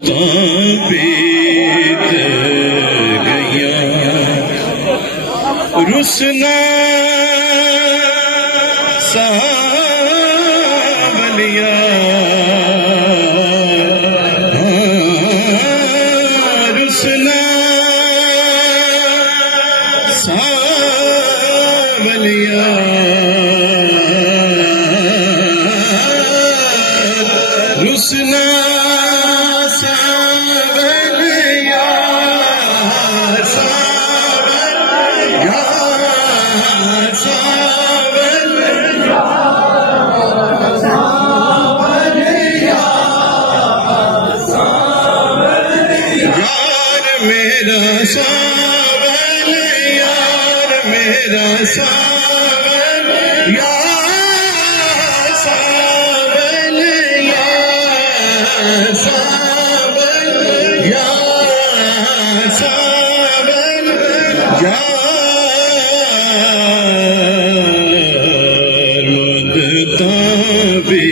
बीत गया रुसना सावलिया रुसना सावलिया रुसना मेरा सावन यार मेरा सावन यार सावन यार सावन यार सावन यार मुद्दा भी